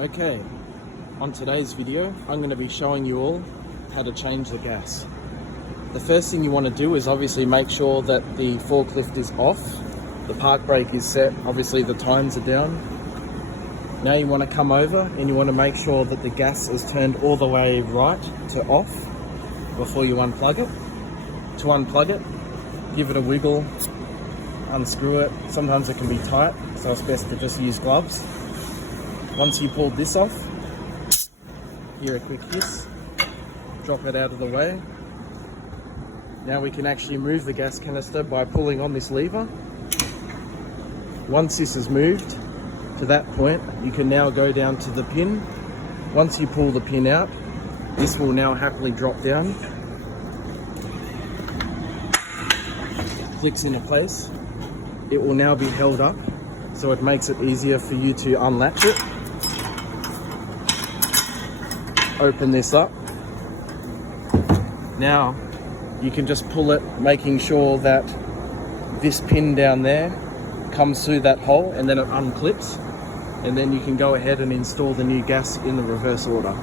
Okay, on today's video, I'm going to be showing you all how to change the gas. The first thing you want to do is obviously make sure that the forklift is off, the park brake is set, obviously the times are down. Now you want to come over and you want to make sure that the gas is turned all the way right to off before you unplug it. To unplug it, give it a wiggle, unscrew it. Sometimes it can be tight, so it's best to just use gloves. Once you pull this off, hear a quick hiss, drop it out of the way. Now we can actually move the gas canister by pulling on this lever. Once this is moved to that point, you can now go down to the pin. Once you pull the pin out, this will now happily drop down. Clicks into place. It will now be held up, so it makes it easier for you to unlatch it. Open this up. Now you can just pull it, making sure that this pin down there comes through that hole, and then it unclips, and then you can go ahead and install the new gas in the reverse order.